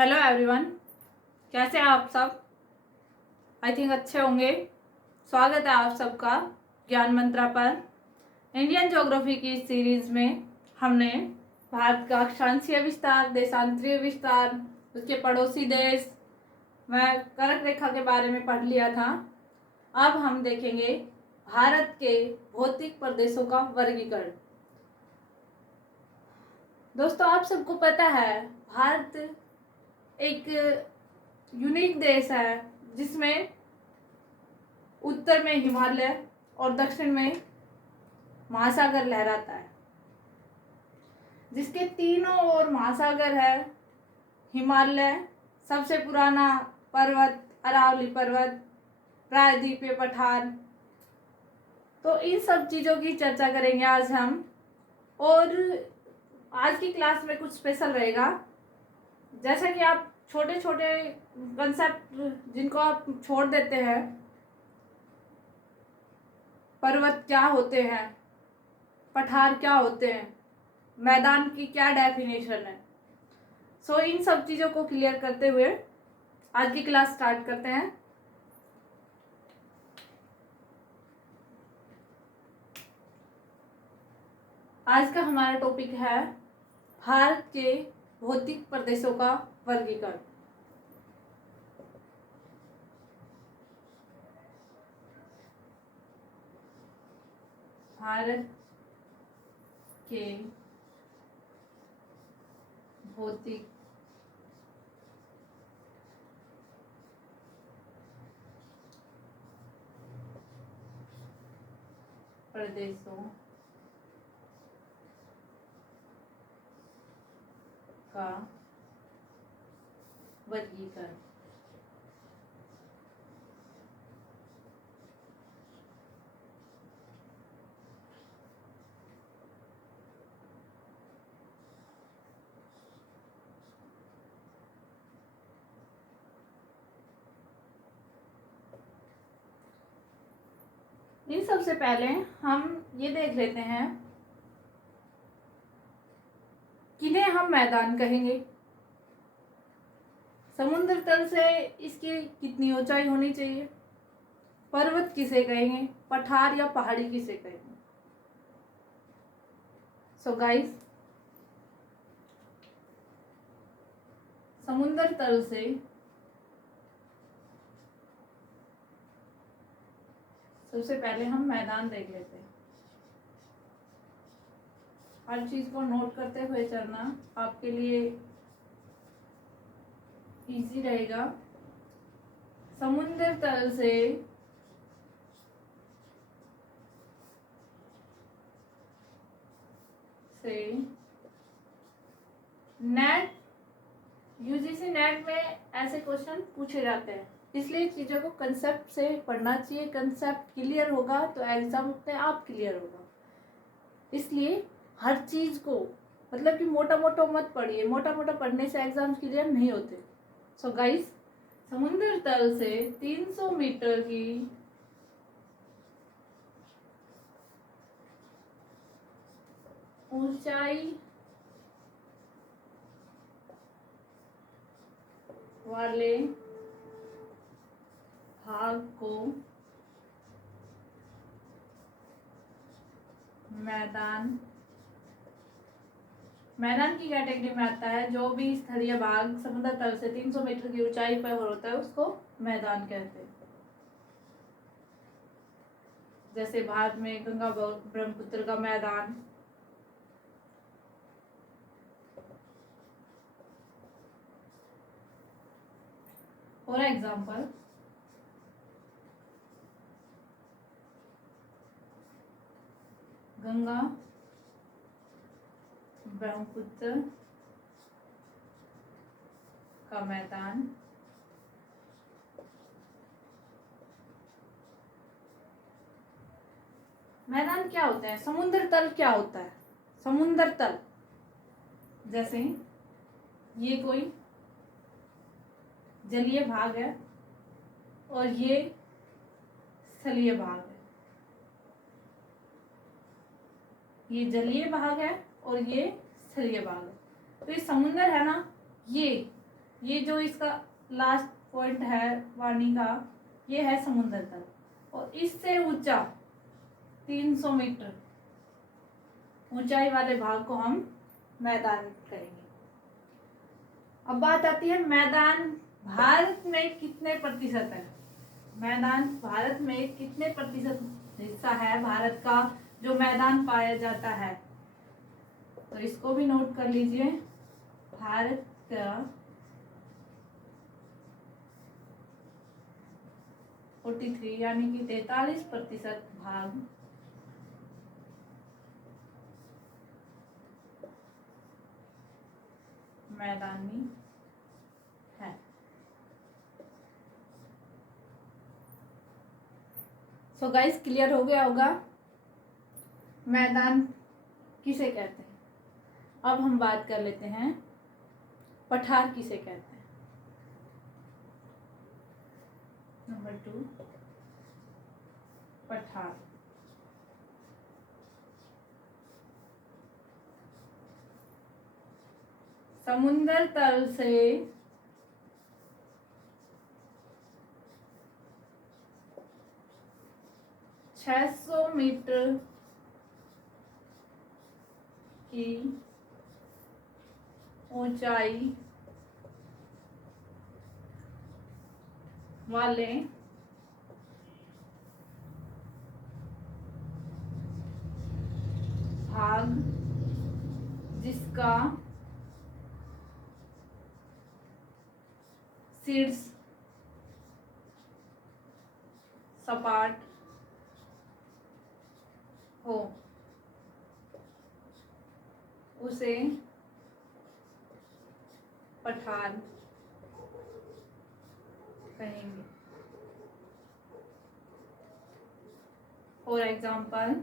Hello everyone, कैसे हैं आप सब। आई थिंक अच्छे होंगे। स्वागत है आप सबका ज्ञान मंत्रा पर। इंडियन ज्योग्राफी की इस सीरीज में हमने भारत का अक्षांशीय विस्तार, देशांतरीय विस्तार, उसके पड़ोसी देश व कर्क रेखा के बारे में पढ़ लिया था। अब हम देखेंगे भारत के भौतिक प्रदेशों का वर्गीकरण। दोस्तों, आप सबको पता है भारत एक यूनिक देश है जिसमें उत्तर में हिमालय और दक्षिण में महासागर लहराता है, जिसके तीनों ओर महासागर है। हिमालय सबसे पुराना पर्वत, अरावली पर्वत, प्रायद्वीपीय पठार। तो इन सब चीज़ों की चर्चा करेंगे आज हम। और आज की क्लास में कुछ स्पेशल रहेगा, जैसा कि आप छोटे छोटे कंसेप्ट जिनको आप छोड़ देते हैं, पर्वत क्या होते हैं, पठार क्या होते हैं, मैदान की क्या डेफिनेशन है। सो इन सब चीज़ों को क्लियर करते हुए आज की क्लास स्टार्ट करते हैं। आज का हमारा टॉपिक है भारत के भौतिक प्रदेशों का वर्गीकरण। भारत के भौतिक प्रदेशों का वर्गीकरण। इन सबसे पहले हम ये देख लेते हैं किन्हें हम मैदान कहेंगे, समुद्र तल से इसकी कितनी ऊंचाई होनी चाहिए, पर्वत किसे कहेंगे, पठार या पहाड़ी किसे कहेंगे। सो गाइस, समुद्र तल से सबसे पहले हम मैदान देख लेते हैं। हर चीज को नोट करते हुए चलना आपके लिए इजी रहेगा। समुद्र तल से नेट, यूजीसी नेट में ऐसे क्वेश्चन पूछे जाते हैं, इसलिए चीज़ों को कंसेप्ट से पढ़ना चाहिए। कंसेप्ट क्लियर होगा तो एग्जाम अपने आप क्लियर होगा। इसलिए हर चीज़ को मतलब कि मोटा मोटा मत पढ़िए, मोटा मोटा पढ़ने से एग्जाम क्लियर नहीं होते। सो गाइस, समुद्र तल से 300 मीटर की ऊंचाई वाले भाग को मैदान की कैटेगरी में आता है। जो भी स्थलीय भाग समुद्र तल से 300 मीटर की ऊंचाई पर होता है उसको मैदान कहते हैं। जैसे भारत में गंगा ब्रह्मपुत्र का मैदान, फॉर एग्जाम्पल गंगा ब्रह्मपुत्र का मैदान क्या होता है, समुद्र तल क्या होता है। समुद्र तल जैसे ये कोई जलीय भाग है और ये स्थलीय भाग है। ये जलीय भाग है और ये स्थलीय भाग है। तो ये समुद्र है ना, ये ये जो इसका लास्ट पॉइंट है वाणी का, ये है समुद्र तल, और इससे ऊंचा 300 मीटर ऊंचाई वाले भाग को हम मैदान कहेंगे। अब बात आती है मैदान भारत में कितने प्रतिशत है। मैदान भारत में कितने प्रतिशत हिस्सा है भारत का जो मैदान पाया जाता है, तो इसको भी नोट कर लीजिए। भारत का 43 यानी कि 43% भाग मैदानी है। सो गाइस, क्लियर हो गया होगा मैदान किसे कहते हैं। अब हम बात कर लेते हैं पठार किसे कहते हैं। नंबर 2, पठार। समुद्र तल से 600 मीटर की ऊंचाई वाले भाग जिसका शीर्ष सपाट हो उसे पठार कहेंगे। फॉर एग्जाम्पल,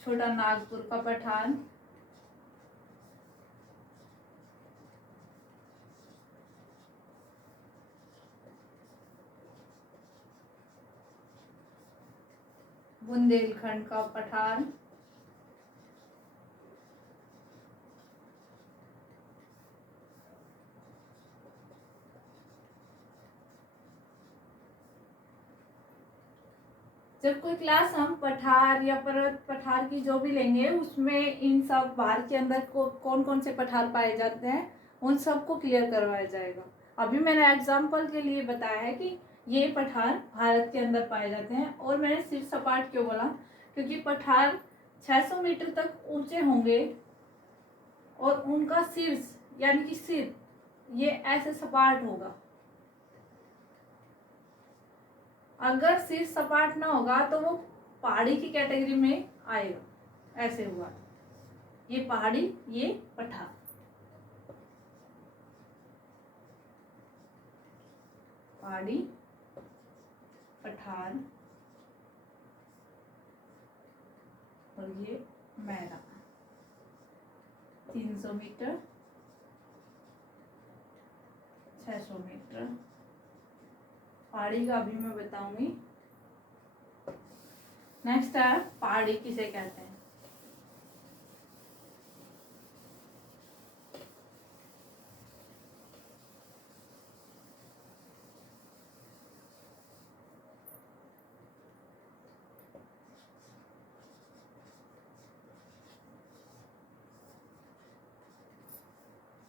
छोटा नागपुर का पठार, बुंदेलखंड का पठार, जब कोई क्लास हम पठार या पर्वत पठार की जो भी लेंगे उसमें इन सब भारत के अंदर कौन कौन से पठार पाए जाते हैं उन सबको क्लियर करवाया जाएगा। अभी मैंने एग्जाम्पल के लिए बताया है कि ये पठार भारत के अंदर पाए जाते हैं। और मैंने शीर्ष सपाट क्यों बोला, क्योंकि पठार 600 मीटर तक ऊंचे होंगे और उनका शीर्ष यानी कि सिर ये ऐसे सपाट होगा। अगर सिर सपाट ना होगा तो वो पहाड़ी की कैटेगरी में आएगा। ऐसे हुआ, ये पहाड़ी, ये पठार। पहाड़ी, पठार और ये मैदान। 300 मीटर, 600 मीटर। पहाड़ी का अभी मैं बताऊंगी। नेक्स्ट है पहाड़ी किसे कहते हैं।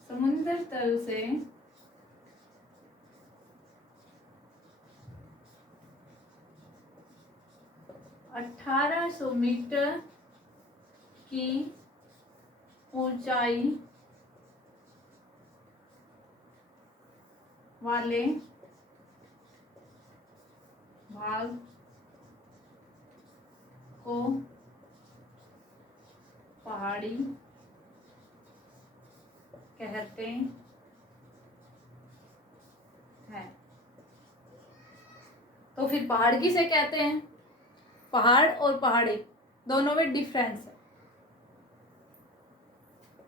समुद्र तल से 1800 मीटर की ऊंचाई वाले भाग को पहाड़ी कहते हैं। तो फिर पहाड़ किसे कहते हैं। पहाड़ और पहाड़ी दोनों में डिफरेंस है।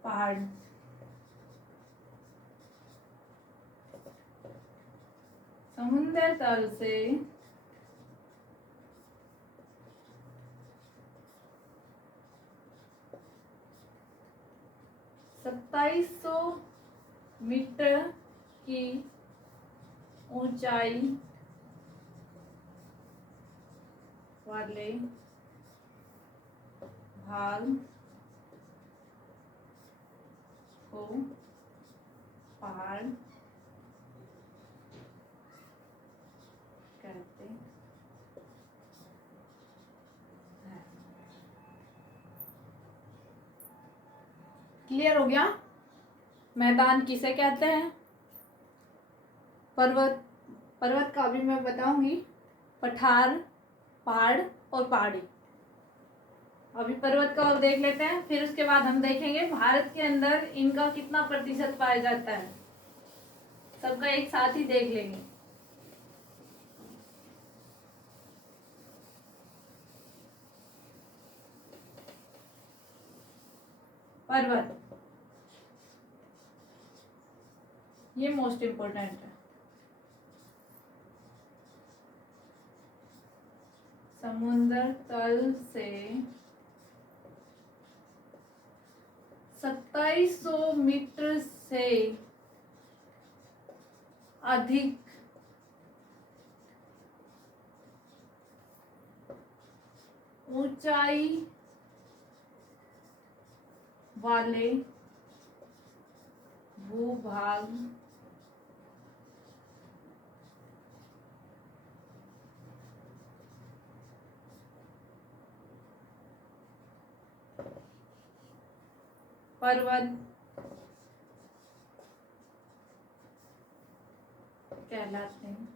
पहाड़ समुद्र तल से 2700 मीटर की ऊंचाई वाले भाग को पहाड़ कहते हैं। क्लियर हो गया? मैदान किसे कहते हैं? पर्वत, पर्वत का भी मैं बताऊंगी। पठार, पहाड़ और पहाड़ी। अभी पर्वत का और देख लेते हैं, फिर उसके बाद हम देखेंगे भारत के अंदर इनका कितना प्रतिशत पाया जाता है। सबका एक साथ ही देख लेंगे। पर्वत, ये मोस्ट इंपोर्टेंट है। समुद्र तल से 2700 मीटर से अधिक ऊंचाई वाले भूभाग पर्वत कहलाते हैं।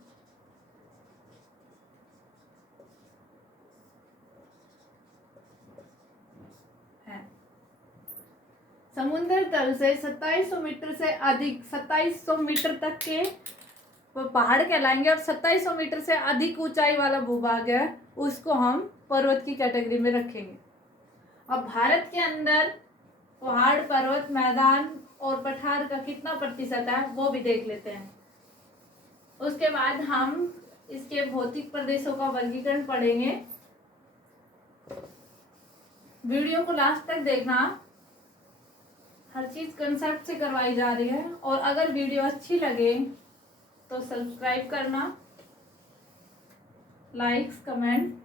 समुद्र तल से 2700 मीटर से अधिक, 2700 मीटर तक के वो पहाड़ कहलाएंगे, और 2700 मीटर से अधिक ऊंचाई वाला भूभाग है उसको हम पर्वत की कैटेगरी में रखेंगे। अब भारत के अंदर पहाड़, पर्वत, मैदान और पठार का कितना प्रतिशत है वो भी देख लेते हैं। उसके बाद हम इसके भौतिक प्रदेशों का वर्गीकरण पढ़ेंगे। वीडियो को लास्ट तक देखना, हर चीज कंसेप्ट से करवाई जा रही है। और अगर वीडियो अच्छी लगे तो सब्सक्राइब करना, लाइक्स, कमेंट।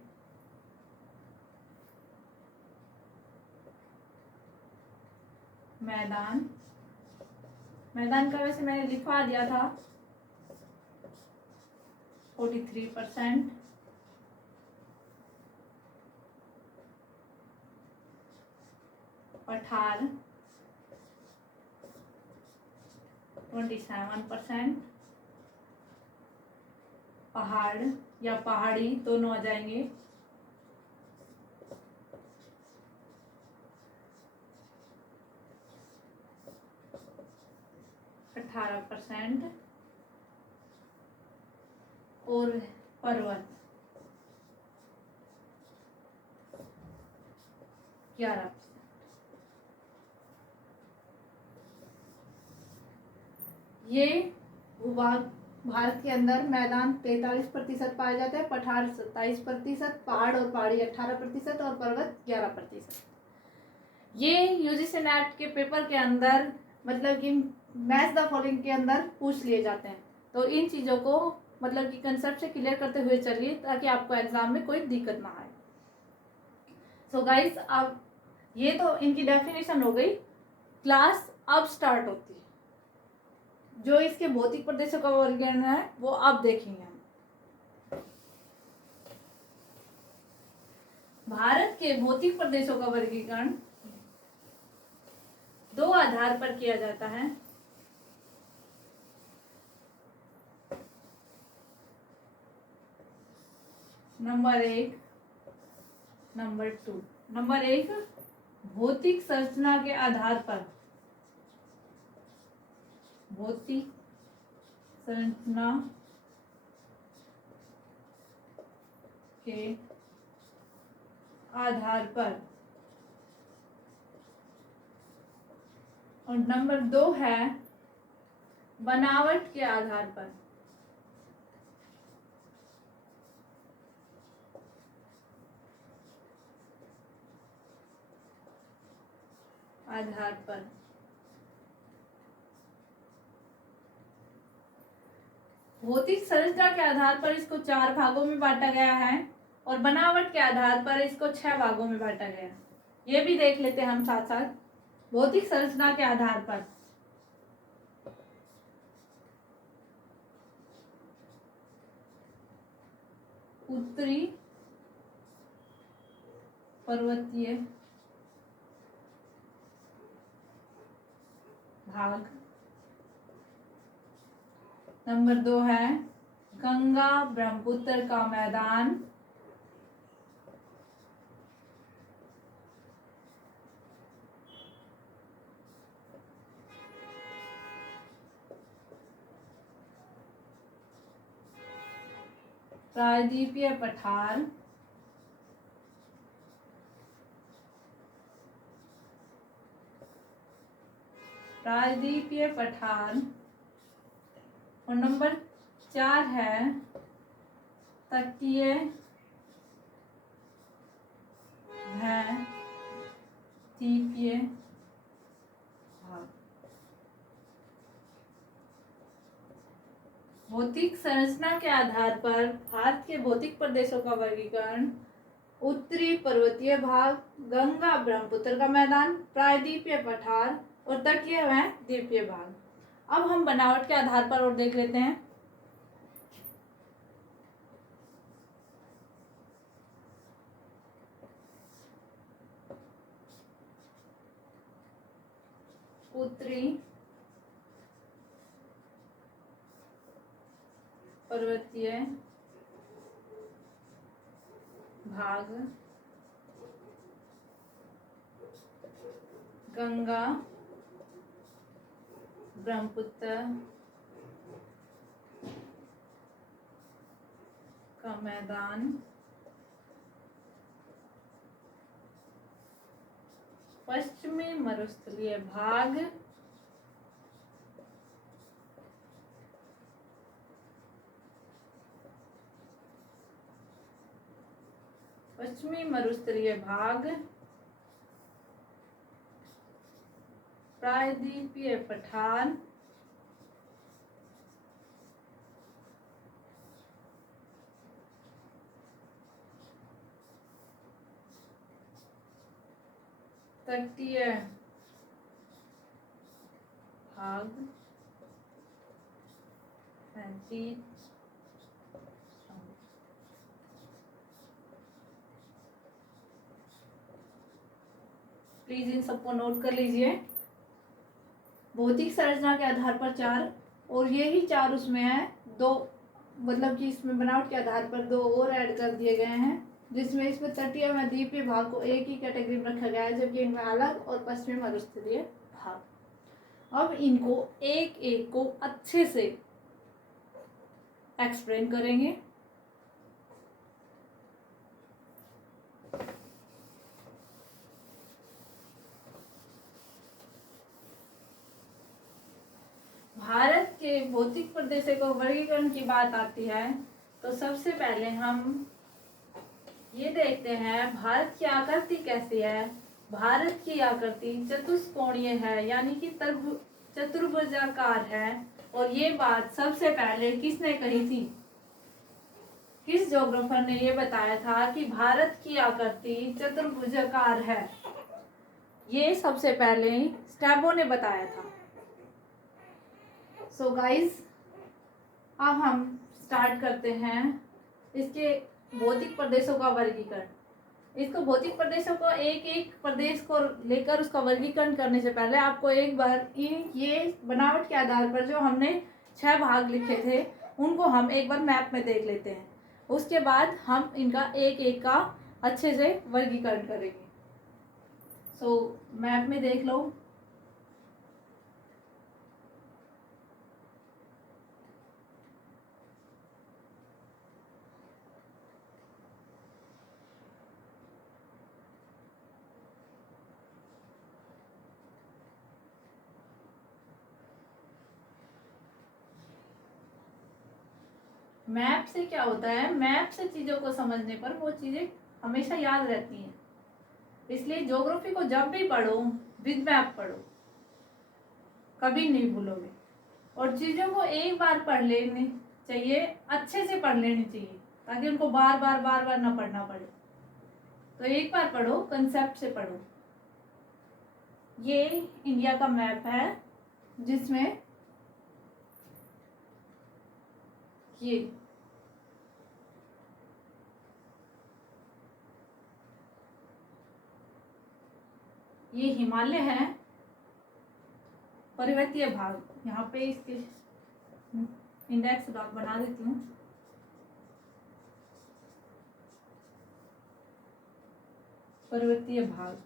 मैदान, मैदान का वैसे मैंने लिखवा दिया था 43%। पठार 27%। पहाड़ या पहाड़ी दोनों आ जाएंगे 18%। और पर्वत 11%। ये भूभाग भारत के अंदर मैदान 43% पाए जाते हैं, पठार 27%, पहाड़ और पहाड़ी 18% और पर्वत 11%। ये यूजीसी नेट के पेपर के अंदर मतलब कि मैच द फॉलोइंग के अंदर पूछ लिए जाते हैं। तो इन चीज़ों को मतलब कि कंसेप्ट से क्लियर करते हुए चलिए ताकि आपको एग्जाम में कोई दिक्कत ना आए। सो गाइस, अब ये तो इनकी डेफिनेशन हो गई। क्लास अब स्टार्ट होती है। जो इसके भौतिक प्रदेशों का वर्गीकरण है वो अब देखेंगे हम। भारत के भौतिक प्रदेशों का वर्गीकरण दो आधार पर किया जाता है। Number 1, number 2। नंबर 1, भौतिक संरचना के आधार पर, भौतिक संरचना के आधार पर। और नंबर 2 है बनावट के आधार पर। आधार पर भौतिक संरचना के आधार पर इसको 4 भागों में बांटा गया है और बनावट के आधार पर इसको 6 भागों में बांटा गया है। ये भी देख लेते हैं हम साथ साथ। भौतिक संरचना के आधार पर उत्तरी पर्वतीय भाग। नंबर 2 है गंगा ब्रह्मपुत्र का मैदान। प्रायद्वीपीय पठार। प्रायद्वीपीय पठार। और नंबर 4 है तटीय द्वीपीय भाग। भौतिक संरचना के आधार पर भारत के भौतिक प्रदेशों का वर्गीकरण उत्तरी पर्वतीय भाग, गंगा ब्रह्मपुत्र का मैदान, प्रायद्वीपीय पठार और तटीय व द्वीपीय भाग। अब हम बनावट के आधार पर और देख लेते हैं। उत्तरी पर्वतीय भाग, गंगा ब्रह्मपुत्र का मैदान, पश्चिमी मरुस्थलीय भाग, पश्चिमी मरुस्थलीय भाग, प्रायद्वीपीय पठार, तटीय भाग, प्लीज इन सबको नोट कर लीजिए। भौतिक संरचना के आधार पर 4 और यही 4 उसमें है। 2 मतलब कि इसमें बनावट के आधार पर 2 और ऐड कर दिए गए हैं, जिसमें इसमें तटीय व द्वीपीय भाग को एक ही कैटेगरी में रखा गया है, जबकि इनमें अलग और पश्चिमी मरुस्थलीय भाग। अब इनको एक एक को अच्छे से एक्सप्लेन करेंगे। भारत के भौतिक प्रदेशों को वर्गीकरण की बात आती है तो सबसे पहले हम ये देखते हैं भारत की आकृति कैसी है। भारत की आकृति चतुष्कोणीय है, यानी कि चतुर्भुजाकार है। और ये बात सबसे पहले किसने कही थी? किस ज्योग्राफर ने ये बताया था कि भारत की आकृति चतुर्भुजाकार है? ये सबसे पहले स्ट्रैबो ने बताया था। सो गाइस, अब हम स्टार्ट करते हैं इसके भौतिक प्रदेशों का वर्गीकरण। इसको भौतिक प्रदेशों को एक एक प्रदेश को लेकर उसका वर्गीकरण करने से पहले आपको एक बार ये बनावट के आधार पर जो हमने 6 भाग लिखे थे उनको हम एक बार मैप में देख लेते हैं। उसके बाद हम इनका एक एक का अच्छे से वर्गीकरण करेंगे। सो मैप में देख लो। मैप से क्या होता है, मैप से चीज़ों को समझने पर वो चीज़ें हमेशा याद रहती हैं। इसलिए ज्योग्राफी को जब भी पढ़ो, विद मैप पढ़ो, कभी नहीं भूलोगे। और चीज़ों को एक बार पढ़ लेनी चाहिए, अच्छे से पढ़ लेनी चाहिए, ताकि उनको बार बार ना पढ़ना पड़े। तो एक बार पढ़ो, कंसेप्ट से पढ़ो। ये इंडिया का मैप है जिसमें ये हिमालय है, पर्वतीय भाग। यहाँ पे इसके इंडेक्स बना देती हूँ। पर्वतीय भाग,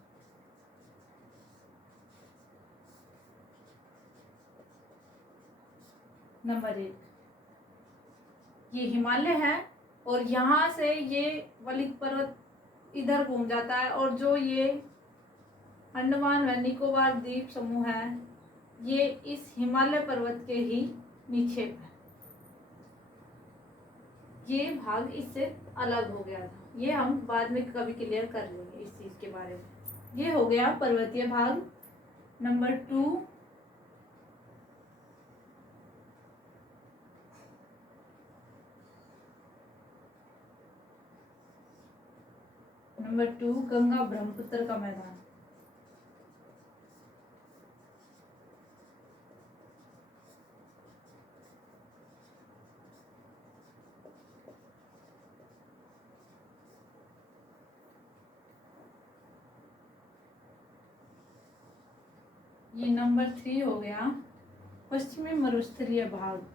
नंबर 1 ये हिमालय है, और यहाँ से ये वलित पर्वत इधर घूम जाता है, और जो ये अंडमान व निकोबार द्वीप समूह है, ये इस हिमालय पर्वत के ही निक्षेप है। ये भाग इससे अलग हो गया था, ये हम बाद में कभी क्लियर कर लेंगे इस चीज के बारे में। ये हो गया पर्वतीय भाग। नंबर 2 गंगा ब्रह्मपुत्र का मैदान। ये नंबर 3 हो गया पश्चिमी मरुस्थलीय भाग।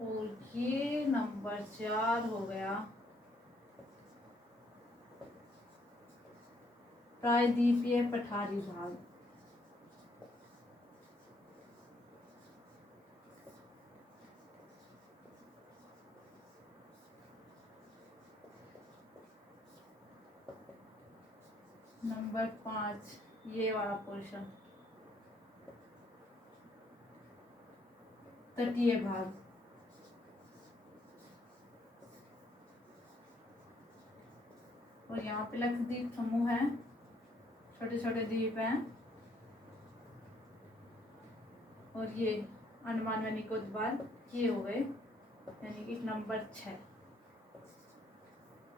और ये नंबर 4 हो गया प्रायद्वीपीय पठारी भाग। नंबर 5 ये वाला पोर्शन तटीय भाग। और यहाँ पे लक्षद्वीप समूह है, छोटे छोटे द्वीप हैं। और ये अंडमान व निकोबार ये हो गए, यानी कि नंबर 6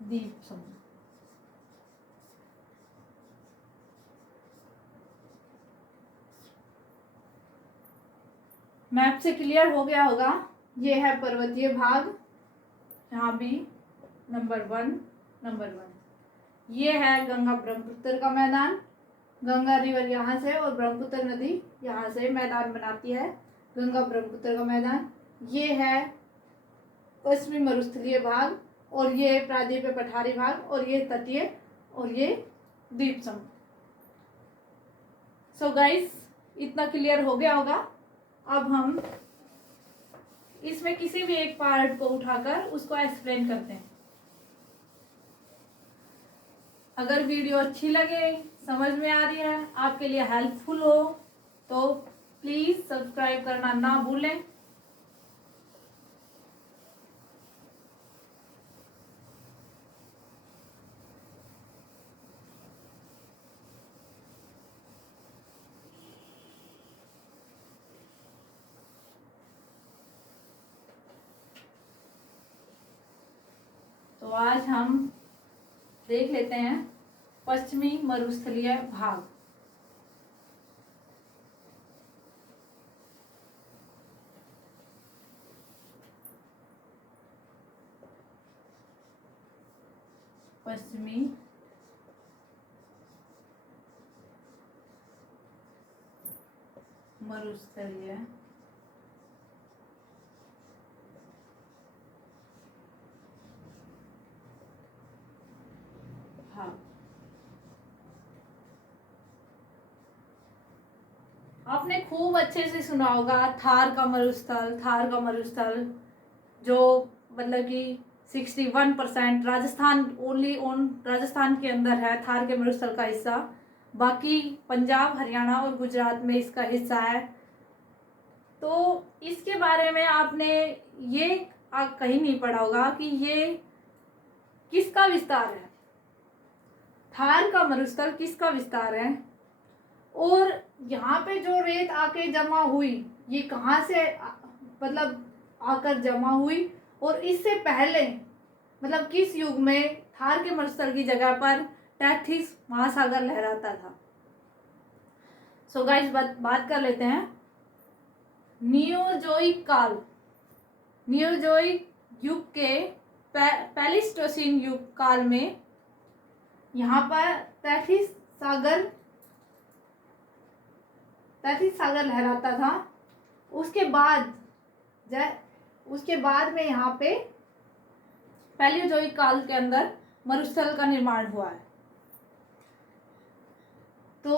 द्वीप समूह। मैप से क्लियर हो गया होगा। ये है पर्वतीय भाग, यहाँ भी नंबर 1। ये है गंगा ब्रह्मपुत्र का मैदान। गंगा रिवर यहाँ से और ब्रह्मपुत्र नदी यहाँ से मैदान बनाती है, गंगा ब्रह्मपुत्र का मैदान। ये है पश्चिमी मरुस्थलीय भाग, और ये प्रायद्वीपीय पठारी भाग, और ये तटीय, और ये द्वीप समूह। सो गाइस, इतना क्लियर हो गया होगा। अब हम इसमें किसी भी एक पार्ट को उठाकर उसको एक्सप्लेन करते हैं। अगर वीडियो अच्छी लगे, समझ में आ रही है, आपके लिए हेल्पफुल हो, तो प्लीज सब्सक्राइब करना ना भूलें। तो आज हम देख लेते हैं पश्चिमी मरुस्थलीय भाग। पश्चिमी मरुस्थलीय भाग। आपने खूब अच्छे से सुना होगा थार का मरुस्थल, जो मतलब कि 61% राजस्थान, ओनली ऑन राजस्थान के अंदर है थार के मरुस्थल का हिस्सा। बाकी पंजाब, हरियाणा और गुजरात में इसका हिस्सा है। तो इसके बारे में आपने ये कहीं नहीं पढ़ा होगा कि ये किसका विस्तार है, थार का मरुस्थल किसका विस्तार है, और यहाँ पे जो रेत आके जमा हुई ये कहाँ से मतलब आकर जमा हुई, और इससे पहले मतलब किस युग में थार के मरुस्थल की जगह पर टैथिस महासागर लहराता था। सो गाइस बात कर लेते हैं नियोजोइक काल। नियोजोइक युग के पैलिस्टोसिन युग काल में यहाँ पर तैथिस सागर लहराता था। उसके बाद में यहाँ पे पैलियोजोइक काल के अंदर मरुस्थल का निर्माण हुआ है। तो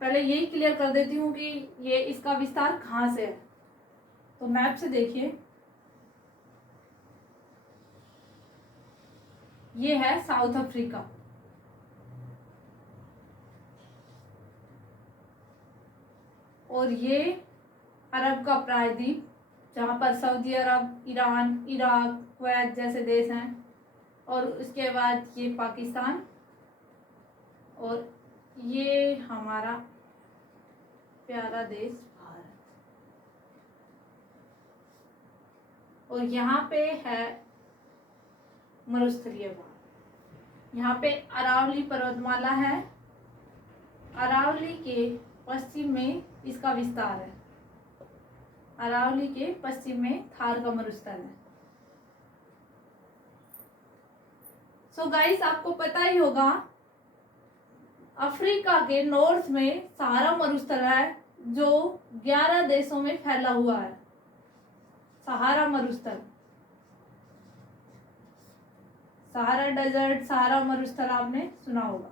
पहले यही क्लियर कर देती हूँ कि ये इसका विस्तार कहाँ से है। तो मैप से देखिए, ये है साउथ अफ्रीका, और ये अरब का प्रायद्वीप जहाँ पर सऊदी अरब, ईरान, इराक, कुवैत जैसे देश हैं, और उसके बाद ये पाकिस्तान, और ये हमारा प्यारा देश भारत, और यहाँ पे है मरुस्थलीय भाग। यहाँ पे अरावली पर्वतमाला है, अरावली के पश्चिम में इसका विस्तार है, अरावली के पश्चिम में थार का मरुस्थल है। सो गाइस आपको पता ही होगा अफ्रीका के नॉर्थ में सहारा मरुस्थल है जो 11 देशों में फैला हुआ है। सहारा मरुस्थल, सहारा डेजर्ट, सहारा मरुस्थल आपने सुना होगा।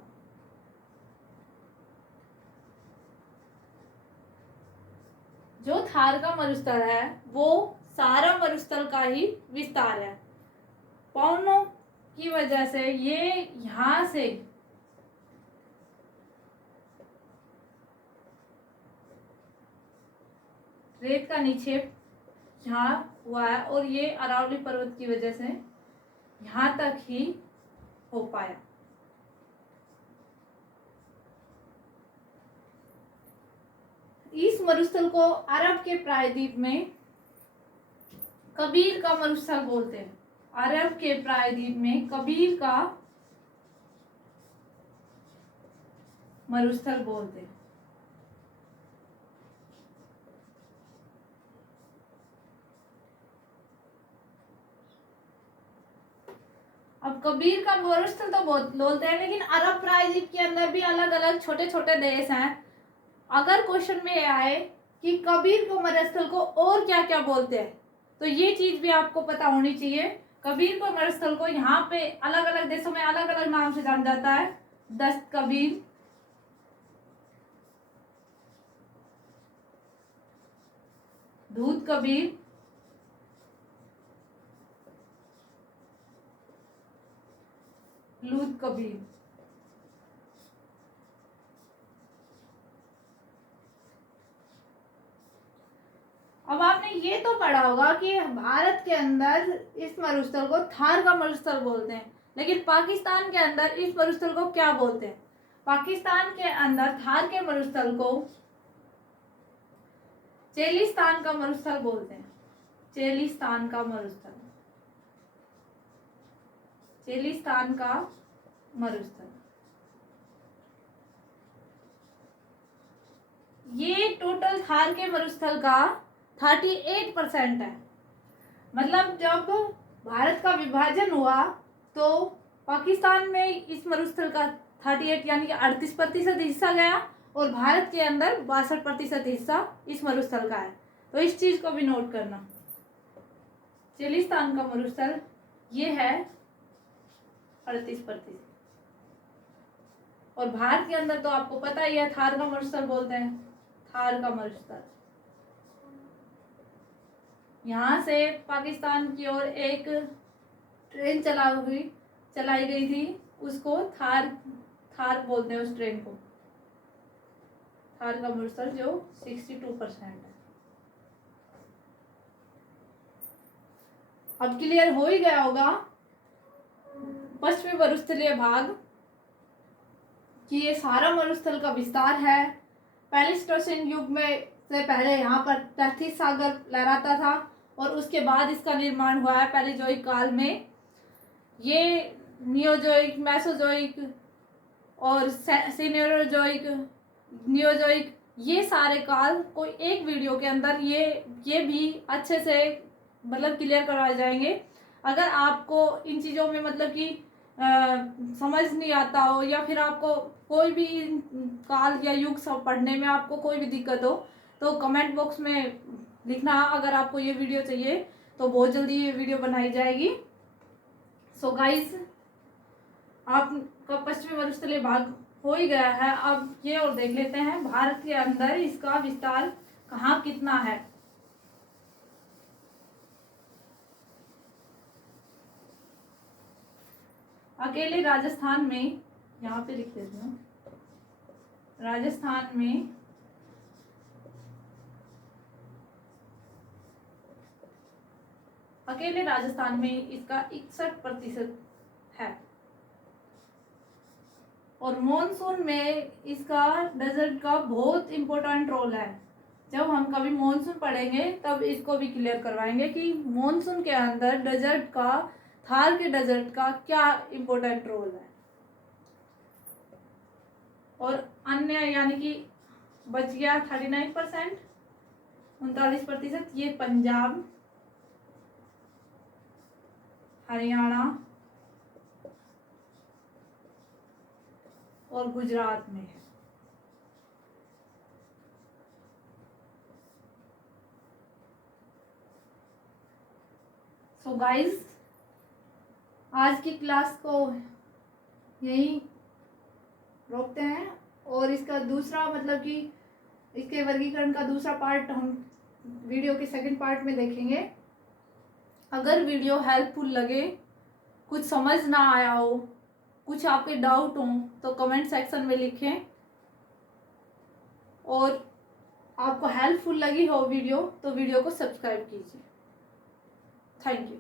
जो थार का मरुस्थल है वो सहारा मरुस्थल का ही विस्तार है। पवनों की वजह से ये यहाँ से रेत का निक्षेप यहाँ हुआ है, और ये अरावली पर्वत की वजह से यहाँ तक ही हो पाया। इस मरुस्थल को अरब के प्रायद्वीप में कबीर का मरुस्थल बोलते हैं। अरब के प्रायद्वीप में कबीर का मरुस्थल बोलते हैं। अब कबीर का मरुस्थल तो बहुत बोलते हैं, लेकिन अरब प्रायद्वीप के अंदर भी अलग अलग छोटे छोटे देश हैं। अगर क्वेश्चन में आए कि कबीर को मरुस्थल को और क्या क्या बोलते हैं, तो ये चीज भी आपको पता होनी चाहिए। कबीर को मरुस्थल को यहाँ पे अलग अलग देशों में अलग अलग नाम से जाना जाता है। दस्त कबीर, दूध कबीर, लूत कबीर। अब आपने ये तो पढ़ा होगा कि भारत के अंदर इस मरुस्थल को थार का मरुस्थल बोलते हैं, लेकिन पाकिस्तान के अंदर इस मरुस्थल को क्या बोलते हैं? पाकिस्तान के अंदर थार के मरुस्थल को चेलिस्तान का मरुस्थल बोलते हैं। चेलिस्तान का मरुस्थल, चेलिस्तान का मरुस्थल। ये टोटल थार के मरुस्थल का 38% है। मतलब जब भारत का विभाजन हुआ तो पाकिस्तान में इस मरुस्थल का 38 यानी कि 38% हिस्सा गया, और भारत के अंदर 62% हिस्सा इस मरुस्थल का है। तो इस चीज को भी नोट करना। चेलिस्तान का मरुस्थल ये है 38%, और भारत के अंदर तो आपको पता ही है थार का मरुस्थल बोलते हैं। थार का मरुस्थल यहाँ से पाकिस्तान की ओर एक ट्रेन चलाई गई थी, उसको थार थार बोलते हैं उस ट्रेन को, थार का अमृतसर जो 62% है। अब क्लियर हो ही गया होगा पश्चिमी मरुस्थलीय भाग कि ये सारा मरुस्थल का विस्तार है। प्लेइस्टोसीन युग में से पहले यहाँ पर तैतीस सागर लहराता था और उसके बाद इसका निर्माण हुआ है पैलेजोइक काल में। ये नियोजोइक, मेसोजोइक और सीनियोजोइक, नियोजोइक, ये सारे काल कोई एक वीडियो के अंदर ये भी अच्छे से मतलब क्लियर करवाए जाएंगे। अगर आपको इन चीज़ों में मतलब कि समझ नहीं आता हो या फिर आपको कोई भी काल या युग सब पढ़ने में आपको कोई भी दिक्कत हो तो कमेंट बॉक्स में लिखना। अगर आपको ये वीडियो चाहिए तो बहुत जल्दी ये वीडियो बनाई जाएगी। सो गाइस, आपका पश्चिमी मरुस्थलीय भाग हो ही गया है। अब ये और देख लेते हैं भारत के अंदर इसका विस्तार कहाँ कितना है। अकेले राजस्थान में, यहाँ पे लिख देती हूँ, राजस्थान में अकेले राजस्थान में इसका 61% है। और मॉनसून में इसका डेजर्ट का बहुत इम्पोर्टेंट रोल है। जब हम कभी मॉनसून पढ़ेंगे तब इसको भी क्लियर करवाएंगे कि मॉनसून के अंदर डेजर्ट का, थार के डेजर्ट का क्या इम्पोर्टेंट रोल है। और अन्य यानी कि बच गया 39%, 39%, ये पंजाब, हरियाणा और गुजरात में है। सो गाइस, आज की क्लास को यहीं रोकते हैं और इसका दूसरा मतलब कि इसके वर्गीकरण का दूसरा पार्ट हम वीडियो के सेकंड पार्ट में देखेंगे। अगर वीडियो हेल्पफुल लगे, कुछ समझ ना आया हो, कुछ आपके डाउट हो तो कमेंट सेक्शन में लिखें। और आपको हेल्पफुल लगी हो वीडियो तो वीडियो को सब्सक्राइब कीजिए। Thank you.